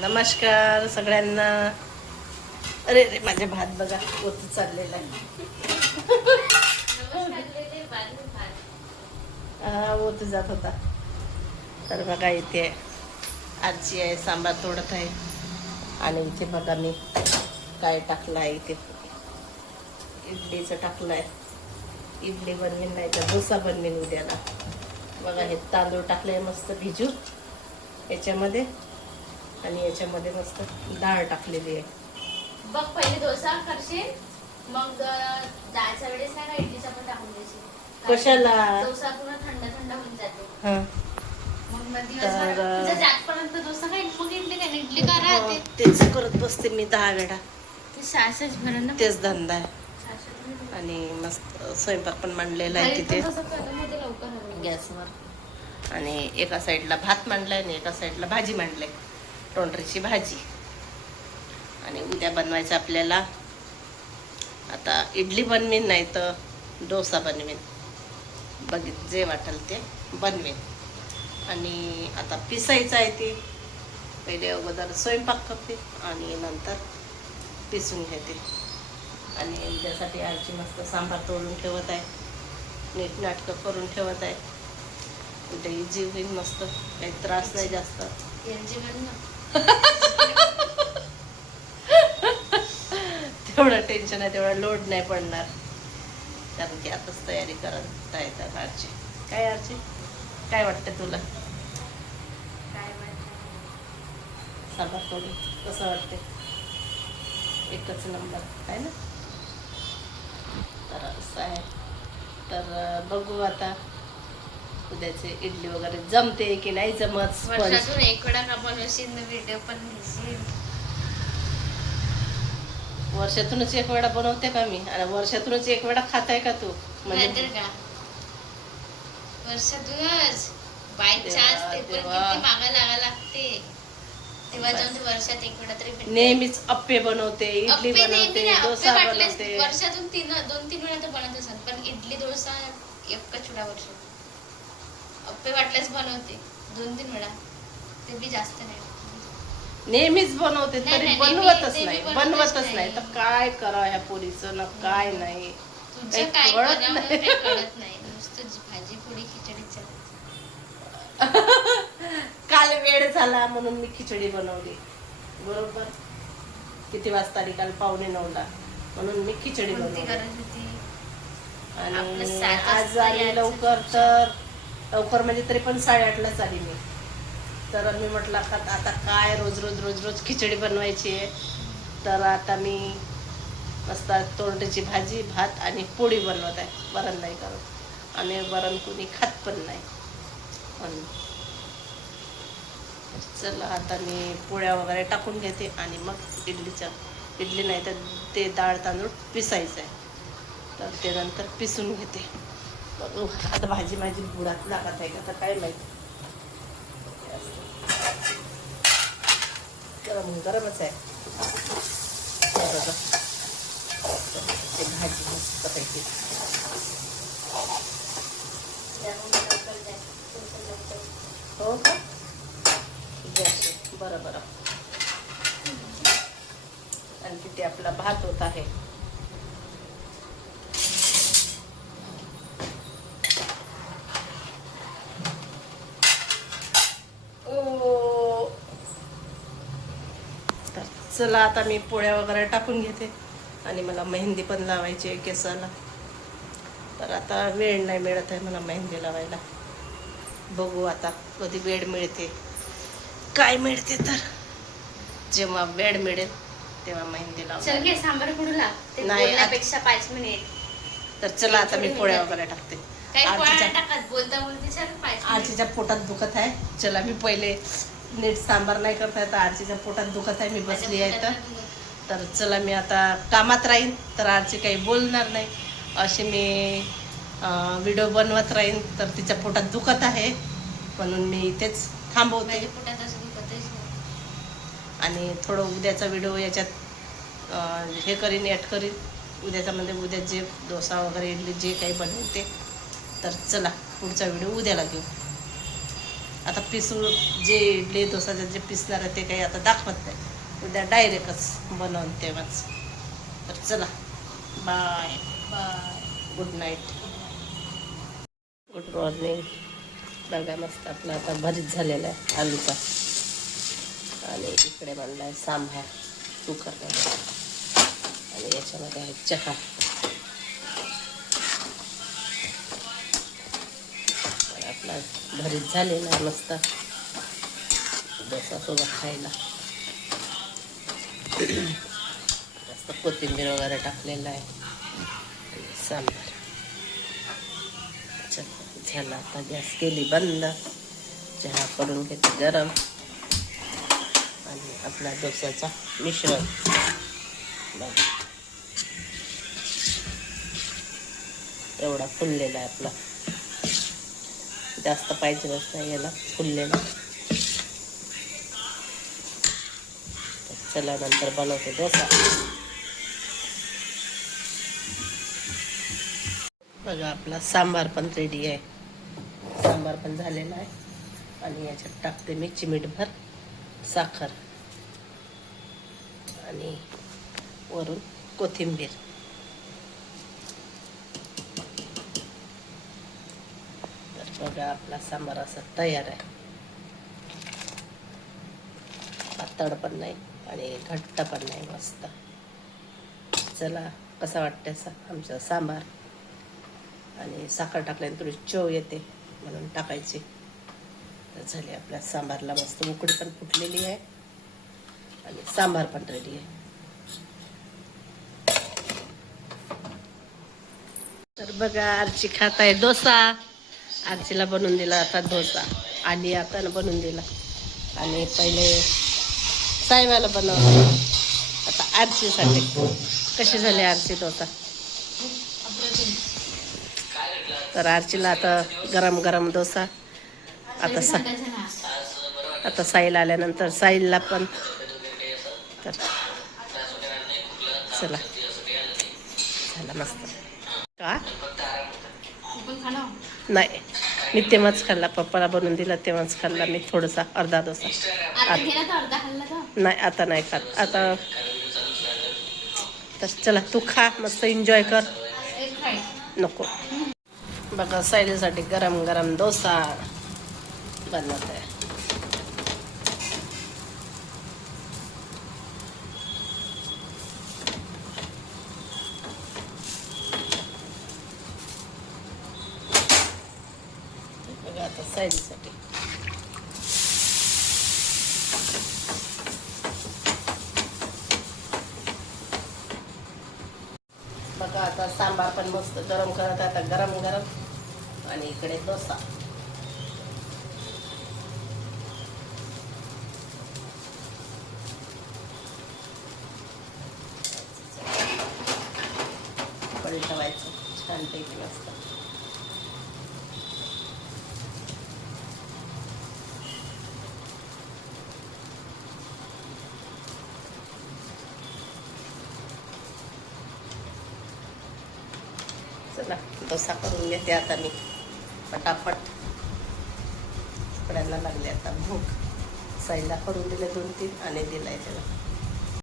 नमस्कार सगळ्यांना. अरे रे माझे भात बघा ओत चाललेला आहे. हा जात होता. तर बघा इथे आजी आहे सांबार तोडत आहे. आणि इथे बघा मी काय टाकलं आहे इथे. इडलीचं टाकलं आहे. इडली बनवीन नाही तर डोसा बनवीन उद्याला. बघा हे तांदूळ टाकले मस्त भिजू. याच्यामध्ये आणि याच्यामध्ये मस्त डाळ टाकलेली आहे. बघ पहिले डोसा करशील मग जायच्या वेळेस इडलीचा पण टाकून देशील. कशाला? डोसा पूर्ण थंड थंड होऊन जातो. हां. तेच करत बसते मी दहा वेळा. तेच धंदा आहे. आणि मस्त स्वयंपाक पण मांडलेला आहे तिथे. गॅसवर. आणि एका साईडला भात मांडलाय आणि एका साईडला भाजी मांडलाय. टोंडरीची भाजी. आणि उद्या बनवायचं आपल्याला आता इडली बनवीन नाही तर डोसा बनवीन. बघित जे वाटेल ते बनवीन. आणि आता पिसायचं आहे ते. पहिले अगोदर स्वयंपाक करते आणि नंतर पिसून घेते. आणि उद्यासाठी आजी मस्त सांबार तोडून ठेवत आहे. नीट नाटकं करून ठेवत आहे. उद्या इजी होईल मस्त. काही त्रास नाही जास्त. यांची ना. तेवढं टेन्शन आहे तेवढा लोड नाही पडणार. कारण की आताच तयारी करत आहेत आरची. काय आरची? काय वाटतं तुला? तोडून कसं वाटते एकच नंबर आहे ना? तर असं आहे. तर बघू आता. उद्याचे इडली वगैरे जमते की नाही जमत स्पंज वर्षातून एक वेळा का बनवशील व्हिडिओ पण घेशील वर्षातूनच एक वेळा बनवते का मी? आणि वर्षातूनच एक वेळा खाताय का तू? नाहीतर म्हणजे का? वर्षातूनच? बाय चान्स ते पण देवा. किती मागा लागा लागते. तेव्हा जाऊन ते वर्षात एक वेळा तरी भेटते. नेहमीच अप्पे बनवते इडली अप्पे बनवते नाही, अप्पे डोसा वाटलेच बनवते. वर्षातून तीन दोन तीन वेळा तर बनत असेल पण इडली डोसा एक चुडा वर्ष अप्पे वाटल्यास बनवते. दोन तीन वेळा. ते बी जास्त नाही. नेहमीच बनवते नाही, तरी नाही, बनवतच नेहमी- नाही. बनवतच बनवतच नाही. नाही. तर काय करा ह्या पोरीचं? ना काय नाही. तुझं काही काय कळत बनवणं नाही. काही कळत नाही. नुसतं भाजी पोळी खिचडी चालते. काल वेळ झाला म्हणून मी खिचडी बनवली. बरोबर? किती वाजता आली काल पावणे नऊला. म्हणून मी खिचडी कोणती बनवली. गरज होती? आपलं आणि सात आज आली यायचं. लवकर तर लवकर म्हणजे तरी पण साडेआठलाच आली मी. तर मी म्हटलं का आता काय रोज रोज रोज रोज खिचडी बनवायची आहे? तर आता मी मस्त तोंडची भाजी भात आणि पोळी बनवत आहे वरण नाही करत. आणि वरण कुणी खात पण नाही. म्हणून चला आता मी पोळ्या वगैरे टाकून घेते आणि मग इडलीचं इडली नाही तर ते डाळ तांदूळ पिसायचं आहे. तर ते नंतर पिसून घेते. बघू आता भाजी माझी बुडात लागत आहे का तर काय माहिती. गरम गरमच आहे. ते भाजी मस्त पैकी. त्यामुळे हो का? बरं बरं. आणि तिथे आपला भात होत आहे ओ तर चला आता मी पोळ्या वगैरे टाकून घेते. आणि मला मेहंदी पण लावायची आहे केसाला. तर आता वेळ नाही मिळत आहे मला मेहंदी लावायला. बघू आता कधी वेळ मिळते. काय मिळते तर? जेव्हा वेळ मिळेल तेव्हा मेहंदी चल लावणार घे सांबार कुठून लाग ते नाही, बोलण्यापेक्षा पाच मिनिट. तर चला आता मी पोळ्या वगैरे टाकते. आजीच्या पोटात दुखत आहे. चला मी पहिले नीट सांबार नाही करता येत आजीच्या पोटात दुखत आहे मी बसली आहे तर तर चला मी आता कामात राहीन तर आजी काही बोलणार नाही. असे मी व्हिडिओ बनवत राहीन तर तिच्या पोटात दुखत आहे म्हणून मी इथेच थांबवते. आणि थोडं उद्याचा व्हिडिओ याच्यात हे करीन ॲड करीन. उद्याचा म्हणजे उद्या जे डोसा वगैरे इडली जे काही बनवते तर चला पुढचा व्हिडिओ उद्याला घेऊ. आता पिसू जे इडली डोसाचे जे पिसणार आहे ते काही आता दाखवत नाही. उद्या डायरेक्टच बनवून तेव्हाच. तर चला. Bye. Bye. Good night good morning बघा मस्त आपला आता भरीत झालेला आहे आलूचा. आणि इकडे बनला आहे सांभार कुकरमध्ये आणि याच्यामध्ये आहे चहा. आपला भरीत झालेला आहे मस्त. डोसासोबत खायला. मस्त कोथिंबीर वगैरे टाकलेलं आहे. सांबार. चला झाला आता गॅस केली बंद. चहा करून घेते गरम. आणि आपला डोसाचा मिश्रण. एवढा फुललेला आहे आपला. जास्त पाहिजेच नाही याला फुललेला. चला नंतर बनवते डोसा बघा आपला सांबार पण रेडी आहे. सांबार पण झालेला आहे. आणि याच्यात टाकते मी चिमीटभर साखर. आणि वरून कोथिंबीर तर बघा आपला सांबार असा तयार आहे. पातळ पण नाही आणि घट्ट पण नाही मस्त. चला कसा वाटतं सा आमचा सांबार? आणि साखर टाकल्याने थोडी चव येते म्हणून टाकायची. तर झाली आपल्या सांबारला मस्त उकडी पण फुटलेली आहे आणि सांबार पण रेडी आहे. तर बघा आरची खात आहे डोसा. आरचीला बनवून दिला आता डोसा. आणि आता बनवून दिला. आणि पहिले साहेबाला बनवलं. आता आरचीसाठी कशी झाली आरची डोसा? तर आरचीला आता गरम गरम डोसा. आता सा. आता साईल आल्यानंतर साईलला पण. तर चला. झाला मस्त. का. नाही. मी तेव्हाच खाल्ला. पप्पाला बनवून दिला तेव्हाच खाल्ला मी थोडासा अर्धा डोसा. नाही आता नाही खात. आता तर चला तू खा मस्त एन्जॉय कर. नको. बघा सायलीसाठी गरम गरम डोसा बनवत आहे साईजसाठी आता बघा आता सांबार पण मस्त गरम करत आता गरम गरम आणि इकडे डोसा. पलटवायचं. ठेवायचं छानपैकी मस्त. चला डोसा करून घेते आता मी. पटापट. सगळ्यांना लागले आता भूक. साईला करून दिले दोन तीन आणि दिलाय त्याला.